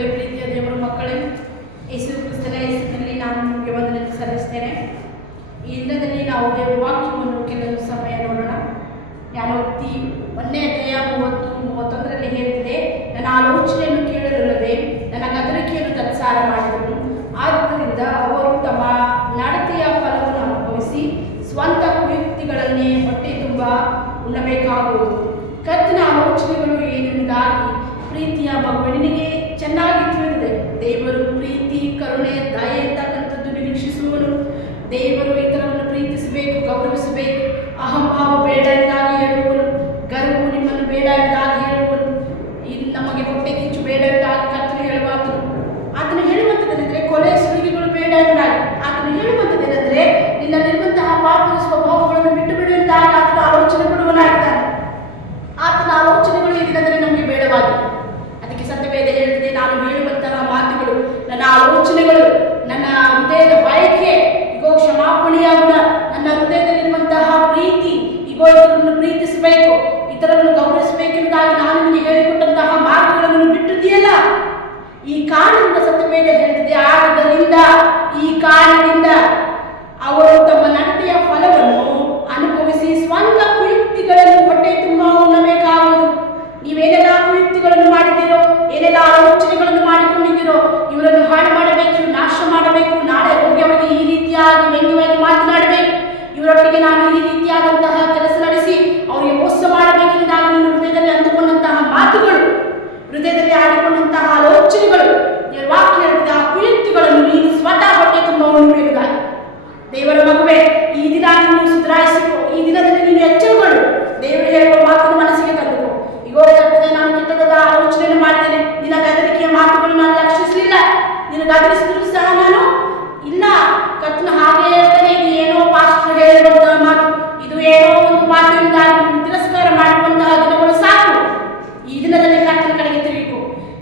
ಸರ್ವಶಕ್ತರಲ್ಲಿ ಪ್ರೀತಿಯ ದೇವರ ಮಕ್ಕಳೇ, ಯೇಸು ಕ್ರಿಸ್ತನ ಹೆಸರಿನಲ್ಲಿ ನಾನು ನಿಮಗೆ ವಂದನೆಯನ್ನು ಸಲ್ಲಿಸ್ತೇನೆ. ಈ ದಿನದಲ್ಲಿ ನಾವು ದೇವರ ವಾಕ್ಯವನ್ನು ಕೆಲವು ಸಮಯ ನೋಡೋಣ. ಜ್ಞಾನೋಕ್ತಿ 1ನೇ ಅಧ್ಯಾಯ 30-31ರಲ್ಲಿ ಹೇಳ್ತಿದೆ, ನನ್ನ ಆಲೋಚನೆಯನ್ನು ಕೇಳಲಲ್ಲದೆ ನನ್ನ ಗದರಿಕೆಯನ್ನು ತತ್ಸಾರ ಮಾಡಿದರು. ಆದ್ದರಿಂದ ಅವರು ತಮ್ಮ ನಡತೆಯ ಫಲವನ್ನು ಅನುಭವಿಸಿ ಸ್ವಂತ ಕುಯುಕ್ತಿಗಳನ್ನೇ ಹೊಟ್ಟೆ ತುಂಬ ಉಣ್ಣಬೇಕಾಗುವುದು. ಕರ್ತನ ಆಲೋಚನೆಗಳು ಏನೆಂಬುದಾಗಿ ಪ್ರೀತಿಯ ಮಗುವಿನಿಗೆ ಚೆನ್ನಾಗಿ ತಿಳಿದಿದೆ. ದೇವರು ಪ್ರೀತಿ, ಕರುಣೆ, ದಯೆ ಅಂತಕ್ಕಂಥದ್ದು ನಿರೀಕ್ಷಿಸುವನು. ದೇವರು ಇತರರನ್ನು ಪ್ರೀತಿಸಬೇಕು, ಗೌರವಿಸಬೇಕು. ಅಹಂಭಾವ ಬೇಡ ಎಂದಾಗಿ ಹೇಳುವನು, ಗರ್ವವು ನಿಮ್ಮನ್ನು ಬೇಡ ಎಂದಾಗಿ ಹೇಳುವನು. ನಮಗೆ ಹೊಟ್ಟೆ ಕಿಚ್ಚು ಬೇಡ ಎಂದಾಗಿ ಕರ್ತನು ಹೇಳುವಾತನು. ಆತನು ಹೇಳುವಂಥದ್ದೇನೆಂದರೆ ಕೊಲೆ ಸುಲಿಗೆಗಳು ಬೇಡ ಎಂದಾಗಿ. ಆತನು ಹೇಳುವಂಥದ್ದೇನೆಂದರೆ ನಿನ್ನಲ್ಲಿರುವಂತಹ ಪಾಪದ ಸ್ವಭಾವಗಳನ್ನು ಬಿಟ್ಟು ಬಿಡು ಎಂದಾಗಿ ಆತನ ಆಲೋಚನೆ ಕೊಡುವನಾಗಿದ್ದಾನೆ. ಆತನ ಆಲೋಚನೆಗಳು ಈ ದಿನದಲ್ಲಿ ನಮಗೆ ಬೇಡವಾಗಿ. ಅದಕ್ಕೆ ಸತ್ಯವೇದ ಹೇಳ್ತಿದೆ, ನಾನು ಹೇಳುವಂತಹ ಮಾತುಗಳು, ನನ್ನ ಆಲೋಚನೆಗಳು, ನನ್ನ ಹೃದಯದ ಬಯಕೆ ಇಗೋ ಕ್ಷಮಾಪಣೆಯಾಗುಣ. ನನ್ನ ಹೃದಯದಲ್ಲಿರುವಂತಹ ಪ್ರೀತಿ ಇಗೋ ಇತರರನ್ನು ಪ್ರೀತಿಸಬೇಕು, ಇತರರನ್ನು ಗೌರವಿಸಬೇಕೆಂಬುದಾಗಿ ನಾನು ನಿಮಗೆ ಹೇಳಿಕೊಟ್ಟಂತಹ ಮಾರ್ಗಗಳನ್ನು ಬಿಟ್ಟಿದೆಯಲ್ಲ. ಈ ಕಾರಣದಿಂದ ಸತ್ಯವೇದ ಹೇಳ್ತಿದೆ, ಆದ್ದರಿಂದ ಈ ಕಾರಣದಿಂದ ಅವರು ತಮ್ಮ ನಡತೆಯ ಫಲವನ್ನು ಅನುಭವಿಸಿ ಸ್ವಂತ ಕುಯುಕ್ತಿಗಳನ್ನು ಹೊಟ್ಟೆ ತುಂಬ ಉಣ್ಣಬೇಕಾಗುವುದು. ನೀವೇನೆಲ್ಲ ಕುಯುಕ್ತಿಗಳನ್ನು ಮಾಡಿದ್ದೀರೋ, ಏನೆಲ್ಲ ಆಲೋಚನೆಗಳನ್ನು ಮಾಡಿಕೊಂಡಿದ್ದೀರೋ, ಇವರನ್ನು ಹಾಳು ಮಾಡಬೇಕು, ನಾಶ ಮಾಡಬೇಕು, ನಾಳೆ ಹೋಗಿ ಅವರಿಗೆ ಈ ರೀತಿಯಾಗಿ ವ್ಯಂಗ್ಯವಾಗಿ ಮಾತನಾಡಬೇಕು, ಇವರೊಟ್ಟಿಗೆ ನಾನು ಈ ರೀತಿಯಾದಂತಹ ಕೆಲಸ ನಡೆಸಿ ಅವರಿಗೆ ಮೋಸ ಮಾಡಬೇಕೆಂದಾಗಿ ನೀನು ಹೃದಯದಲ್ಲಿ ಅಂದುಕೊಂಡಂತಹ ಮಾತುಗಳು, ಹೃದಯದಲ್ಲಿ ಆಡಿಕೊಂಡಂತಹ ಆಲೋಚನೆಗಳು, ವಾಕ್ಯ ಹೇಳಿದ ಆ ಕುಯುಕ್ತಿಗಳನ್ನು ನೀನು ಸ್ವತಃ ಹೊಟ್ಟೆ ತುಂಬ ಉಣ್ಣಬೇಕಾಗಿ. ದೇವರ ಮಗುವೆ, ಈ ದಿನ ನೀನು ಸುಧಾರಿಸಿಕೊ. ಈ ದಿನದಲ್ಲಿ ನೀನು ಎಚ್ಚರಗಳು. ದೇವರು ಹೇಳುವ ಮಾತನ್ನು ಮನಸ್ಸಿಗೆ ತಂದುಕೊ. ಇಗೋ ಕರ್ತನೆ, ನಾನು ಕೆಟ್ಟದಾದ ಆಲೋಚನೆಯನ್ನು ಮಾಡಿದ್ದೇನೆ. ನಿನ್ನ ಗದರಿಕೆಯ ಮಾತುಗಳನ್ನು ನಾನು ಲಕ್ಷಿಸಲಿಲ್ಲ. ನಿನ್ನ ಗದರಿಸಿದ್ರು ಸಹ ನಾನು ಇಲ್ಲ. ಕರ್ತನು ಹಾಗೆ ಹೇಳ್ತಾನೆ, ಇದು ಏನೋ ಪಾಸ್ಟರ್ ಹೇಳುವಂತಹ ಮಾತು, ಇದು ಏನೋ ಒಂದು ಮಾತಿನಿಂದ ತಿರಸ್ಕಾರ ಮಾಡುವಂತಹ ದಿನಗಳು ಸಾಕು. ಈ ದಿನದಲ್ಲಿ ಕರ್ತನ ಕಡೆಗೆ ತಿರುಗಿಕೊ.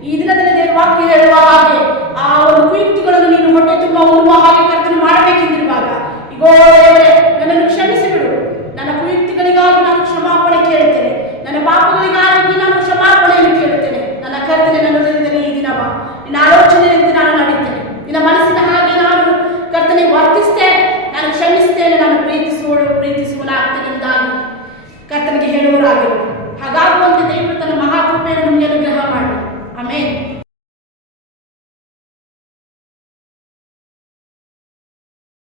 ಈ ದಿನದಲ್ಲಿ ದೇವರ ವಾಕ್ಯ ಹೇಳುವ ಹಾಗೆ ಆ ಒಂದು ಕುಯುಕ್ತಿಗಳನ್ನು ನೀನು ಹೊಟ್ಟೆ ತುಂಬ ಉಣ್ಣುವ ಹಾಗೆ ಕರ್ತನು ಮಾಡಬೇಕೆಂದಿರುವಾಗ, ಇಗೋ ದೇವರೇ, ನನ್ನನ್ನು ಕ್ಷಮಿಸಿಬಿಡು. ನನ್ನ ಕುಯುಕ್ತಿಗಳಿಗಾಗಿ ನಾನು ಕ್ಷಮಾಪಣೆ ಕೇಳುತ್ತೇನೆ. ನನ್ನ ಪಾಪಗಳಿಗಾಗಿ ನಾನು ಕ್ಷಮಾಪಣೆಯನ್ನು ಕೇಳುತ್ತೇನೆ. ನನ್ನ ಕರ್ತನೆ, ನನ್ನ ಹೃದಯದಲ್ಲಿ ಈ ದಿನ ಬಾ. ನಿನ್ನ ಆಲೋಚನೆಯಂತೆ ನಾನು ನಡೆಯುತ್ತೇನೆ. ನಿನ್ನ ಮನಸ್ಸಿನ ಹಾಗೆ ನಾನು ಕರ್ತನೆ ವರ್ತಿಸ್ತೇನೆ. ನಾನು ಕ್ಷಮಿಸ್ತೇನೆ. ನಾನು ಪ್ರೀತಿಸುವನಾಗ್ತೇನೆ ಎಂದಾಗಿ ಕರ್ತನಿಗೆ ಹೇಳುವರಾಗಿರು. ಹಾಗಾಗುವಂತೆ ದೇವರು ತನ್ನ ಮಹಾಕೃಪೆಯನ್ನು ನಮಗೆ ಅನುಗ್ರಹ ಮಾಡಿ. ಆಮೇಲೆ